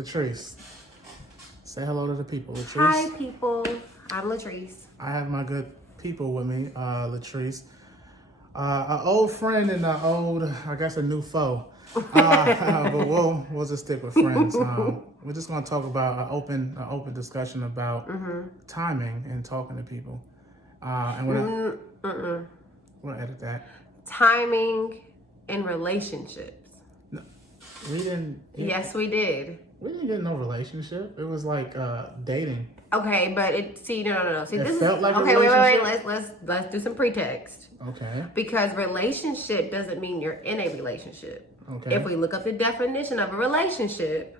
Latrice. Say hello to the people, Latrice. Hi, people. I'm Latrise. I have my good people with me, Latrice. An old friend and a new foe. But we'll just stick with friends. We're just gonna talk about an open discussion about timing and talking to people. And we'll edit that. Timing in relationships. No, we didn't. Yes, we did. We didn't get no relationship. It was like dating. Okay, but no. See, It this felt is like a okay. Wait. relationship? Let's do some pretext. Okay. Because relationship doesn't mean you're in a relationship. Okay. If we look up the definition of a relationship,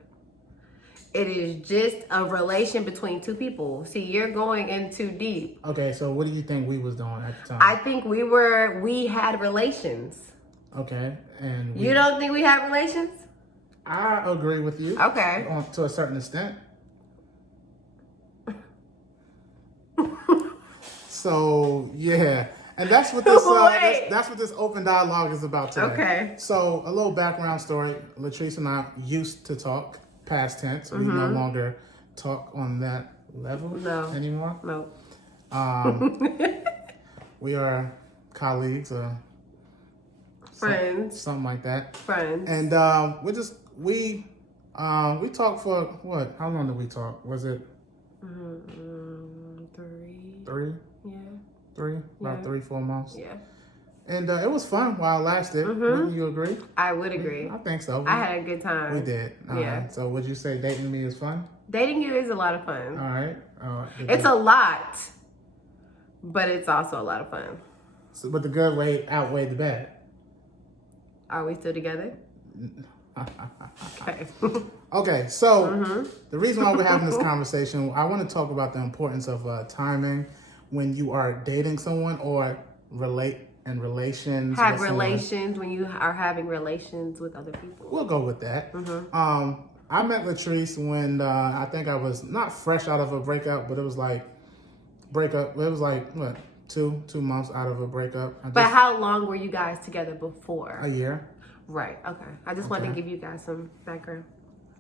it is just a relation between two people. See, you're going in too deep. Okay, so what do you think we was doing at the time? I think we had relations. Okay, and You don't think we had relations? I agree with you. Okay. To a certain extent. So yeah, and that's what this that's what this open dialogue is about today. Okay. So a little background story: Latrice and I used to talk past tense. We no longer talk on that level anymore. No. We are colleagues, Friends. something like that. Friends. And we talked for what? How long did we talk? Was it 3? Three? Yeah. 3? About 3-4 months. Yeah. And it was fun while it lasted. Wouldn't you agree? I would agree. I think so. I had a good time. We did. Yeah. So would you say dating me is fun? Dating you is a lot of fun. All right. It's a lot, but it's also a lot of fun. So, but the good way outweighed the bad. Are we still together? Okay. Okay, so the reason why we're having this conversation, I want to talk about the importance of timing when you are dating someone or relations. Have with someone. relations when you are having relations with other people. We'll go with that. I met Latrice when I think I was not fresh out of a breakup, but it was like breakup. It was like what 2 months out of a breakup. But how long were you guys together before? A year. Right. Okay. I just wanted to give you guys some background.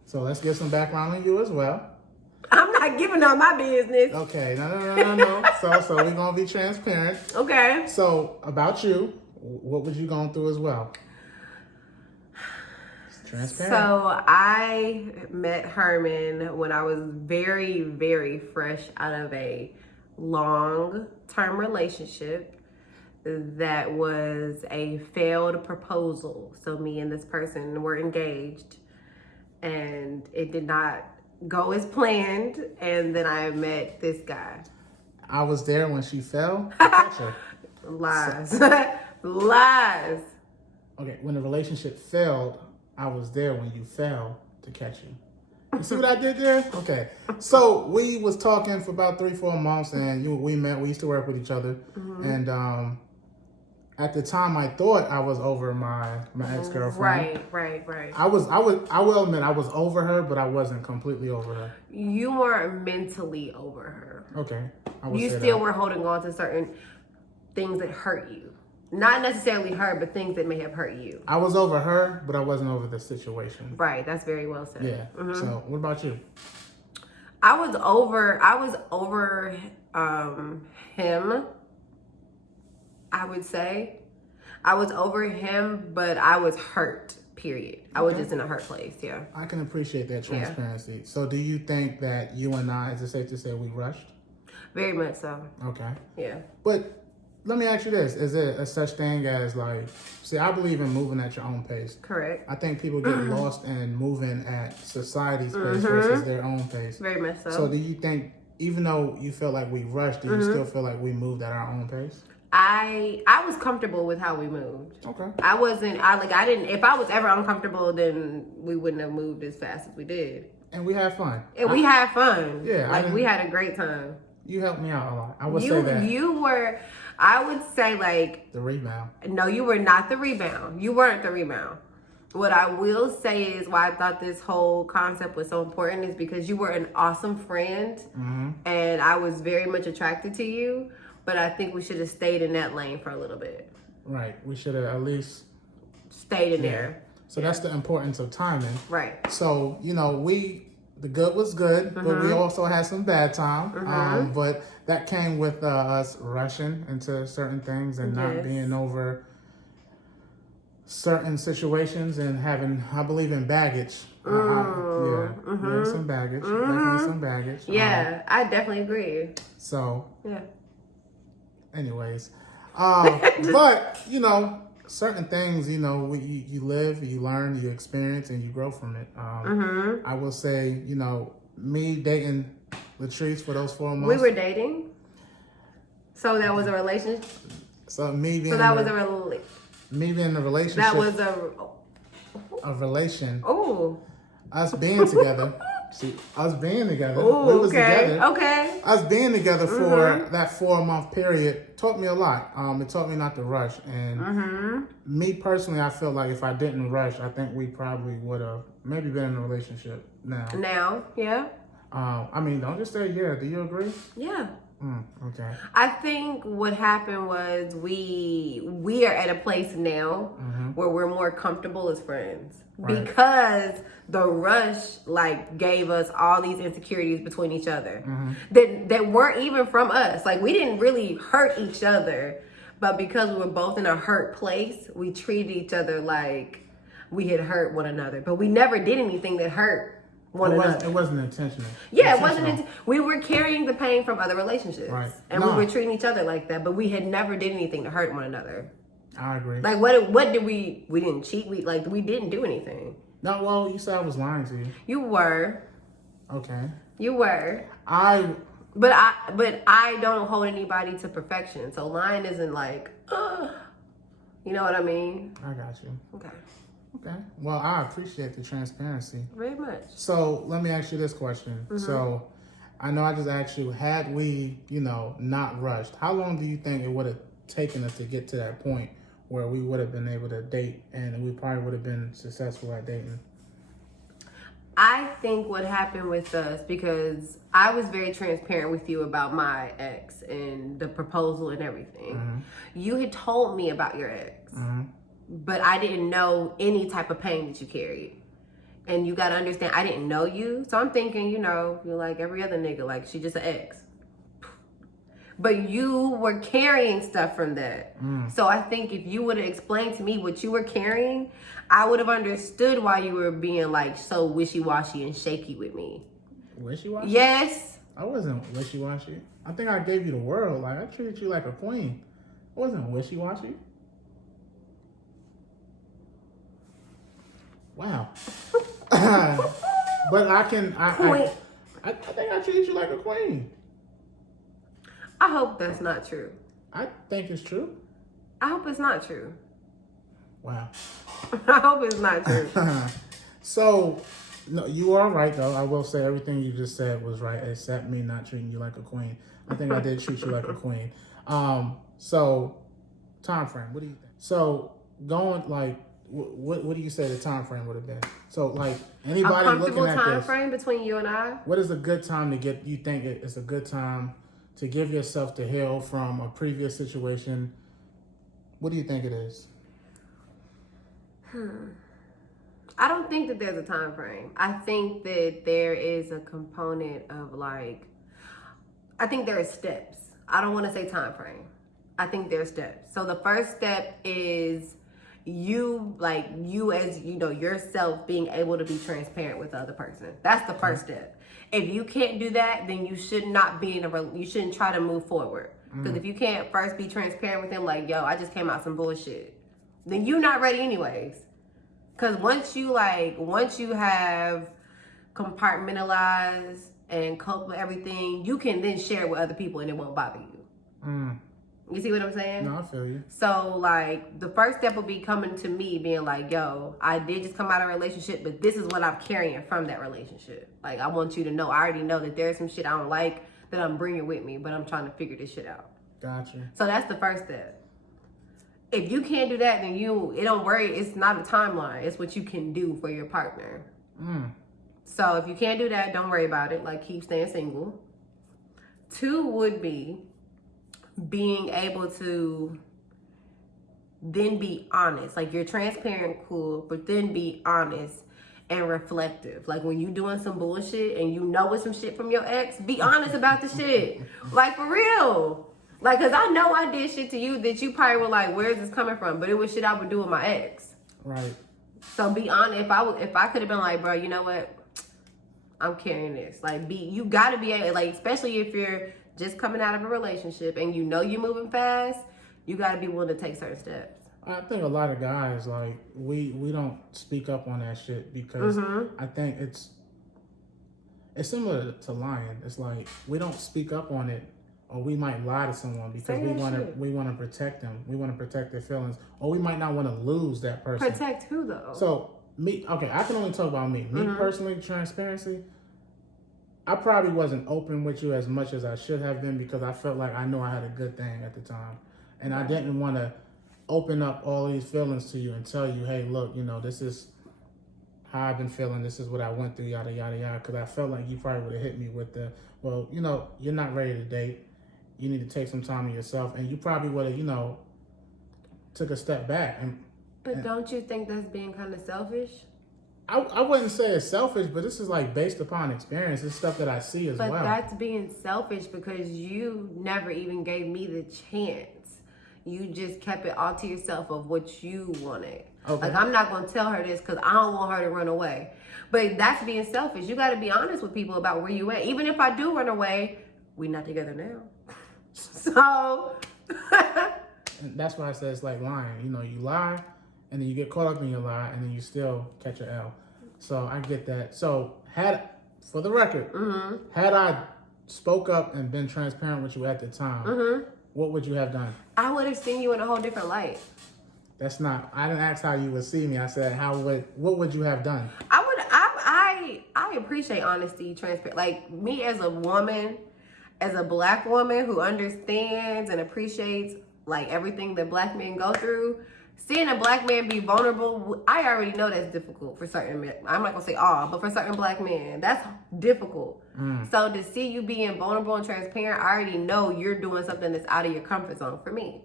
So let's give some background on you as well. I'm not giving out my business. Okay, no. So we're gonna be transparent. Okay. So about you, what was you going through as well? Transparent. So I met Herman when I was very, very fresh out of a long-term relationship that was a failed proposal. So me and this person were engaged and it did not go as planned. And then I met this guy. I was there when she fell. To catch her. Lies. Lies. Okay, when the relationship failed, I was there when you fell to catch you. You see what I did there? Okay. So we was talking for about 3-4 months and we met. We used to work with each other. And at the time I thought I was over my ex-girlfriend. Right. I will admit I was over her, but I wasn't completely over her. You weren't mentally over her. Okay. You still were holding on to certain things that hurt you. Not necessarily her, but things that may have hurt you. I was over her, but I wasn't over the situation. Right, that's very well said. Yeah. So what about you? I was over him. I would say I was over him, but I was hurt. Period. I was just in a hurt place. Yeah. I can appreciate that transparency. Yeah. So, do you think that you and I, is it safe to say, we rushed? Very much so. Okay. Yeah. But let me ask you this: is there a such thing as like? See, I believe in moving at your own pace. Correct. I think people get lost in moving at society's pace versus their own pace. Very much so. So, do you think, even though you feel like we rushed, do you still feel like we moved at our own pace? I was comfortable with how we moved. Okay. I didn't, if I was ever uncomfortable, then we wouldn't have moved as fast as we did. And we had fun. And we had fun. Yeah. We had a great time. You helped me out a lot. I would say that. You were, I would say like. The rebound. No, you were not the rebound. You weren't the rebound. What I will say is why I thought this whole concept was so important is because you were an awesome friend. And I was very much attracted to you. But I think we should have stayed in that lane for a little bit. Right. We should have at least stayed in there. So that's the importance of timing. Right. So, we the good was good, but we also had some bad time. But that came with us rushing into certain things and not being over certain situations and having, I believe, in baggage. Some baggage. Definitely some baggage. Yeah, I definitely agree. So, yeah. Anyways, but certain things, you live, you learn, you experience, and you grow from it. I will say, me dating Latrise for those 4 months. We were dating. So that was a relationship. So me being. So that was a relationship. Me being in a relationship. That was a relation. Oh. Us being together. See, us being together. Ooh, we was together. Okay. Us being together for that 4-month period taught me a lot. It taught me not to rush. And me personally, I feel like if I didn't rush, I think we probably would have maybe been in a relationship now. Now, yeah. Don't just say yeah. Do you agree? Yeah. Okay. I think what happened was we are at a place now where we're more comfortable as friends because the rush gave us all these insecurities between each other that weren't even from us. Like, we didn't really hurt each other, but because we were both in a hurt place, we treated each other like we had hurt one another, but we never did anything that hurt one another. It wasn't intentional. Yeah, it wasn't. We were carrying the pain from other relationships, and we were treating each other like that. But we had never did anything to hurt one another. I agree. Like, what did we? We didn't cheat. We didn't do anything. No, well, you said I was lying to you. You were. Okay. You were. But I don't hold anybody to perfection. So lying isn't like, you know what I mean? I got you. Okay. Okay. Well, I appreciate the transparency. Very much. So let me ask you this question. So I know I just asked you, had we, not rushed, how long do you think it would have taken us to get to that point where we would have been able to date and we probably would have been successful at dating? I think what happened with us, because I was very transparent with you about my ex and the proposal and everything. You had told me about your ex. But I didn't know any type of pain that you carried. And you got to understand, I didn't know you. So I'm thinking, you're like every other nigga, like she just an ex. But you were carrying stuff from that. So I think if you would have explained to me what you were carrying, I would have understood why you were being like so wishy-washy and shaky with me. Wishy-washy? Yes. I wasn't wishy-washy. I think I gave you the world. Like, I treated you like a queen. I wasn't wishy-washy. Wow. But I think I treated you like a queen. I hope that's not true. I think it's true. I hope it's not true. Wow. I hope it's not true. So, no, you are right, though. I will say everything you just said was right, except me not treating you like a queen. I think I did treat you like a queen. So, time frame, what do you think? So, going, what do you say the time frame would have been? So, anybody looking at this, time frame between you and I? what is a good time to get? You think it's a good time to give yourself to heal from a previous situation? What do you think it is? I don't think that there's a time frame. I think that there is a component of I think there are steps. I don't want to say time frame. I think there are steps. So the first step is you as yourself being able to be transparent with the other person. That's the first step. If you can't do that, then you should not be you shouldn't try to move forward. Because if you can't first be transparent with them, yo, I just came out some bullshit, then you're not ready anyways. Because once you have compartmentalized and cope with everything, you can then share with other people and it won't bother you. You see what I'm saying? No, I feel you. So, the first step will be coming to me being yo, I did just come out of a relationship, but this is what I'm carrying from that relationship. I want you to know, I already know that there's some shit I don't like that I'm bringing with me, but I'm trying to figure this shit out. Gotcha. So that's the first step. If you can't do that, then don't worry, it's not a timeline. It's what you can do for your partner. So if you can't do that, don't worry about it. Keep staying single. 2 would be being able to then be honest. You're transparent, cool, but then be honest and reflective. Like when you doing some bullshit and you know it's some shit from your ex, be honest about the shit. Like for real. Like, cause I know I did shit to you that you probably were like, where's this coming from? But it was shit I would do with my ex. Right. So be honest. If I could have been like, bro, you know what? I'm carrying this. Like, you gotta be like, especially if you're just coming out of a relationship and you know you're moving fast, you gotta be willing to take certain steps. I think a lot of guys, like, we don't speak up on that shit because I think it's similar to lying. It's like we don't speak up on it, or we might lie to someone because we want to protect them. We want to protect their feelings, or we might not want to lose that person. Protect who though? So I can only talk about me. Me personally, transparency. I probably wasn't open with you as much as I should have been because I felt like I knew I had a good thing at the time, and I didn't want to open up all these feelings to you and tell you, hey, look, you know, this is how I've been feeling. This is what I went through, yada, yada, yada. Because I felt like you probably would have hit me with the, well, you know, you're not ready to date. You need to take some time to yourself. And you probably would have, you know, took a step back. But don't you think that's being kind of selfish? I wouldn't say it's selfish, but this is like based upon experience. It's stuff that I see as well. But that's being selfish because you never even gave me the chance. You just kept it all to yourself of what you wanted. Okay. Like, I'm not going to tell her this because I don't want her to run away. But that's being selfish. You got to be honest with people about where you at. Even if I do run away, we're not together now. So. And that's why I said it's like lying. You know, you lie, and then you get caught up in your lie, and then you still catch your L. So I get that. So for the record, had I spoke up and been transparent with you at the time, what would you have done? I would have seen you in a whole different light. I didn't ask how you would see me. I said, what would you have done? I appreciate honesty, transparent. Like, me as a woman, as a black woman who understands and appreciates, like, everything that black men go through, seeing a black man be vulnerable, I already know that's difficult for certain men. I'm not going to say all, but for certain black men, that's difficult. So to see you being vulnerable and transparent, I already know you're doing something that's out of your comfort zone for me.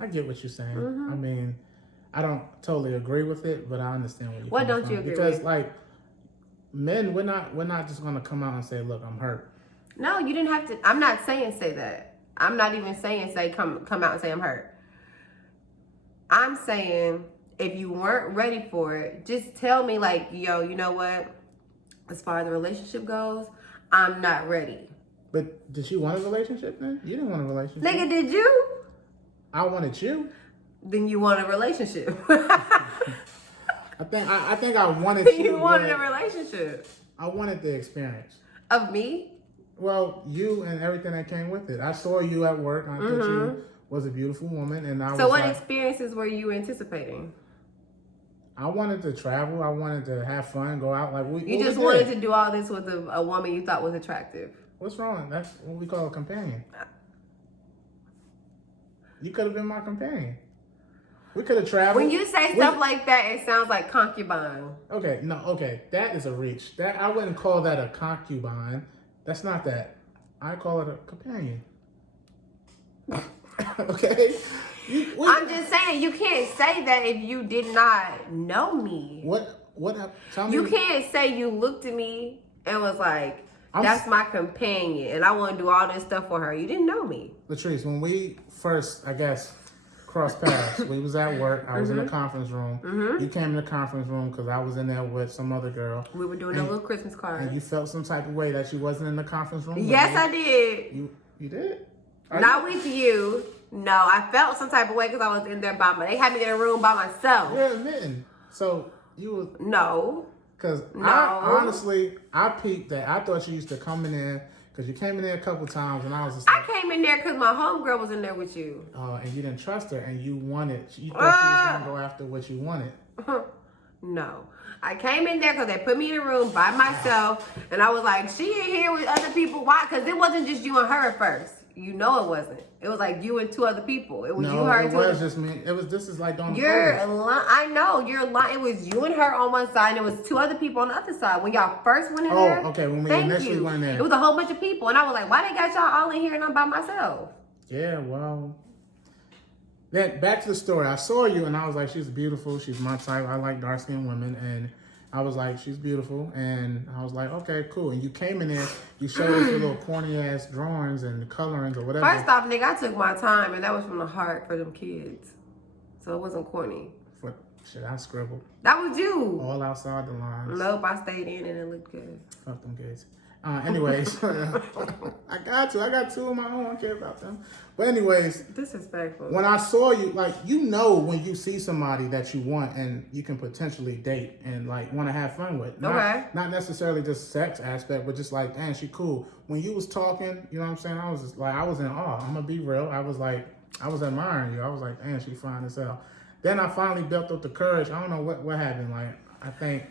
I get what you're saying. I mean, I don't totally agree with it, but I understand what you're saying. What don't you agree with? Because, like, men, we're not just going to come out and say, look, I'm hurt. No, you didn't have to. I'm not saying say that. I'm not even saying come out and say I'm hurt. I'm saying if you weren't ready for it, just tell me, like, yo, you know what? As far as the relationship goes, I'm not ready. But did you want a relationship then? You didn't want a relationship. Nigga, did you? I wanted you. Then you want a relationship. I think I wanted you. You wanted a relationship. I wanted the experience. Of me? Well, you and everything that came with it. I saw you at work. I thought you was a beautiful woman, and So what experiences were you anticipating? I wanted to travel. I wanted to have fun, go out. Like you just wanted to do all this with a woman you thought was attractive. What's wrong? That's what we call a companion. You could have been my companion. We could have traveled. When you say stuff like that, it sounds like concubine. Okay, that is a reach. That I wouldn't call that a concubine. That's not that. I call it a companion. Okay? I'm just saying, you can't say that if you did not know me. Tell me. You can't say you looked at me and was like, that's my companion, and I want to do all this stuff for her. You didn't know me. Latrice, when we first, I guess, crossed paths, we was at work. I was in the conference room. You came in the conference room because I was in there with some other girl. We were doing a little Christmas card. And you felt some type of way that you wasn't in the conference room? Yes, I did. You did? Not with you. No, I felt some type of way because I was in there they had me in a room by myself. You're admitting. So you was... No. Because I peeped that. I thought you used to come in there because you came in there a couple times and I was just like... I came in there because my homegirl was in there with you. And you didn't trust her and you thought she was going to go after what you wanted. No. I came in there because they put me in a room by myself and I was like, she in here with other people. Why? Because it wasn't just you and her at first. You know it wasn't. It was like you and two other people. It was you, her, and two. It was just me. This is like don't. I know you're lying. It was you and her on one side, and it was two other people on the other side. When y'all first went in there. Oh, okay. When we initially went there, it was a whole bunch of people, and I was like, why they got y'all all in here and I'm by myself? Yeah, well, Then back to the story. I saw you and I was like, she's beautiful. She's my type. I like dark skinned women. And I was like, she's beautiful. And I was like, okay, cool. And you came in there, you showed us your little corny ass drawings and colorings or whatever. First off, nigga, I took my time and that was from the heart for them kids. So it wasn't corny. For shit, I scribbled. That was you. All outside the lines. Nope, I stayed in and it looked good. Fuck them kids. Anyways, I got two of my own. I don't care about them. But anyways, Disrespectful. when I saw you, like, you know when you see somebody that you want and you can potentially date and like want to have fun with. Not necessarily just sex aspect, but just like, damn, she cool. When you was talking, you know what I'm saying? I was just like, I was in awe. I'm gonna be real. I was admiring you. I was like, damn, she fine as hell. Then I finally built up the courage. I don't know what happened. Like, I think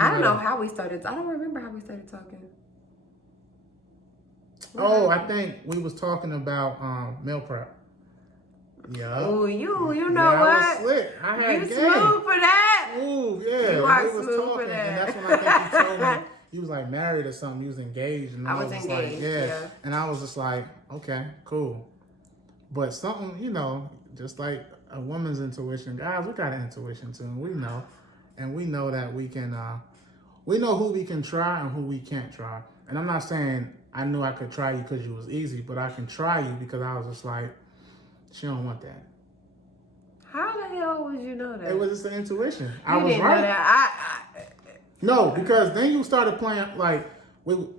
I don't know how we started. I don't remember how we started talking. I think we was talking about meal prep. Yeah. Oh, you know what? I was slick. I had you game. smooth for that. Ooh, yeah. You are we was smooth talking, for that. and that's when I think you told me you was like married or something. You was engaged, and I was just engaged. Like, yeah. And I was just like, okay, cool. But something, just like a woman's intuition, guys, we got an intuition too. And we know that we can. We know who we can try and who we can't try. And I'm not saying I knew I could try you because you was easy, but I can try you because I was just like, she don't want that. How the hell would you know that? It was just an intuition. I was right. Know that. No, because then you started playing like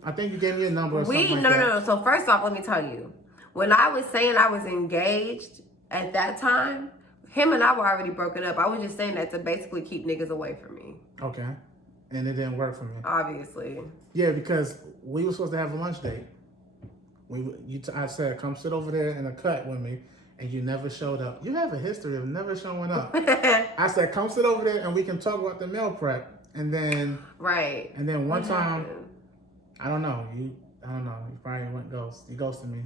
I think you gave me a number or something like that. No. So first off, let me tell you, when I was saying I was engaged at that time, him and I were already broken up. I was just saying that to basically keep niggas away from me. Okay. And it didn't work for me. Obviously. Yeah, because we were supposed to have a lunch date. I said, come sit over there in a cut with me, and you never showed up. You have a history of never showing up. I said, come sit over there, and we can talk about the meal prep. And then, right. And then one time, I don't know. You probably went ghost. You ghosted me.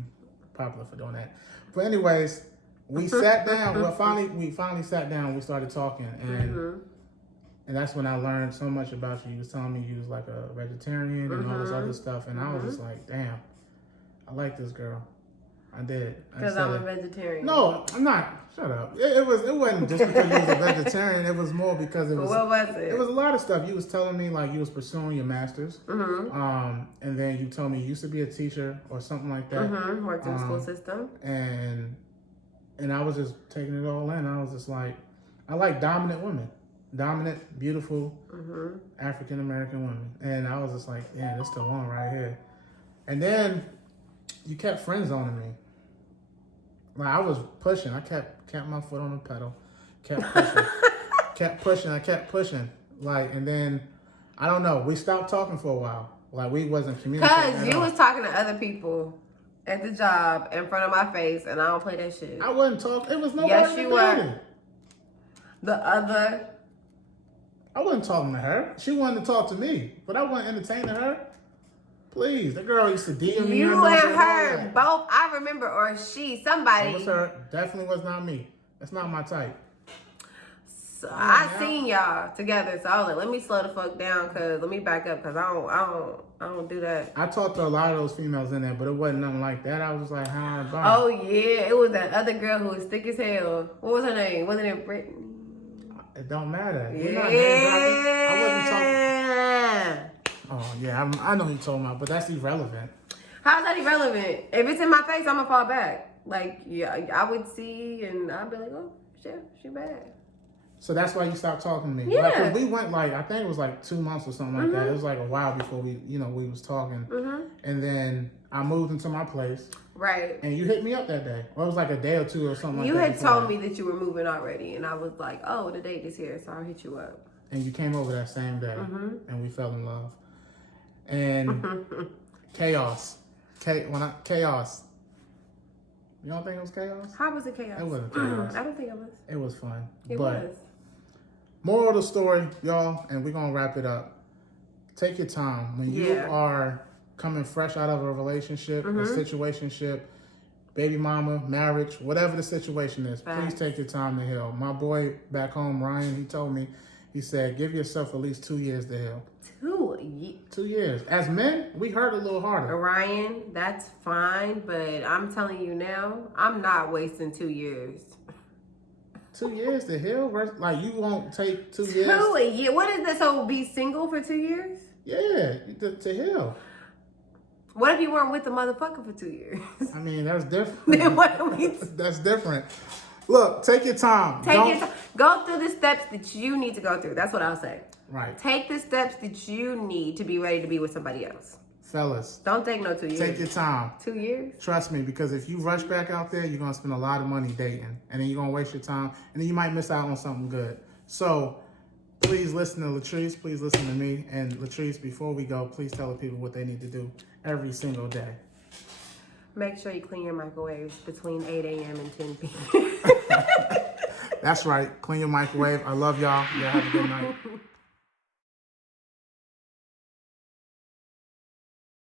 Popular for doing that. But anyways, we sat down. We finally sat down. We started talking, and. And that's when I learned so much about you. You was telling me you was like a vegetarian and all this other stuff. And I was just like, damn, I like this girl. I did. Because I'm a vegetarian. No, I'm not. Shut up. It wasn't just because you was a vegetarian. It was more because it was. What was it? It was a lot of stuff. You was telling me like you was pursuing your master's. And then you told me you used to be a teacher or something like that. Worked in the school system. And I was just taking it all in. I was just like, I like dominant women. Dominant, beautiful, African-American women. And I was just like, yeah, this the one right here. And then you kept friend zoning me. Like I was pushing. I kept my foot on the pedal. Kept pushing. Like, and then, I don't know, we stopped talking for a while. Like we wasn't communicating. Because you was talking to other people at the job in front of my face, and I don't play that shit. I wasn't talking. It was nobody. Yes, you were. I wasn't talking to her. She wanted to talk to me, but I wasn't entertaining her. Please, the girl used to DM me. You and her both. I remember, or somebody. It was her. Definitely was not me. That's not my type. So I seen y'all together, so I was like, let me slow the fuck down, cause let me back up, cause I don't do that. I talked to a lot of those females in there, but it wasn't nothing like that. I was just like, hi, bye. Oh yeah, it was that other girl who was thick as hell. What was her name? Wasn't it Brittany? It don't matter. Yeah. I wasn't talking. Oh yeah, I know who you're talking about, but that's irrelevant. How's that irrelevant? If it's in my face, I'm gonna fall back. Like, yeah, I would see, and I'd be like, oh shit, she bad. So that's why you stopped talking to me. Yeah. Like, 'cause we went I think it was like 2 months or something like that. It was like a while before we was talking. And then I moved into my place. Right. And you hit me up that day. Or it was like a day or two or something You like that. had told me that you were moving already, and I was like, oh, the date is here, so I'll hit you up. And you came over that same day, and we fell in love. And chaos. Chaos. You don't think it was chaos? How was it chaos? It wasn't chaos. I don't think it was. It was fun. It was. Moral of the story, y'all, and we're going to wrap it up. Take your time. When you are coming fresh out of a relationship, a situationship, baby mama, marriage, whatever the situation is, please take your time to heal. My boy back home, Ryan, he told me, he said, give yourself at least 2 years to heal. 2 years. 2 years. As men, we hurt a little harder. Orion, that's fine, but I'm telling you now, I'm not wasting 2 years. 2 years to heal? Like, you won't take 2 years? 2 a year? What is that? So be single for 2 years? Yeah, to heal. What if you weren't with the motherfucker for 2 years? I mean, that's different. Then what do we... That's different. Look, take your time. Take your time. Go through the steps that you need to go through. That's what I'll say. Right. Take the steps that you need to be ready to be with somebody else. Fellas. Don't take no 2 years. Take your time. 2 years? Trust me, because if you rush back out there, you're going to spend a lot of money dating. And then you're going to waste your time. And then you might miss out on something good. So, please listen to Latrise. Please listen to me. And Latrise, before we go, please tell the people what they need to do every single day. Make sure you clean your microwaves between 8 a.m. and 10 p.m. That's right. Clean your microwave. I love y'all. Y'all have a good night.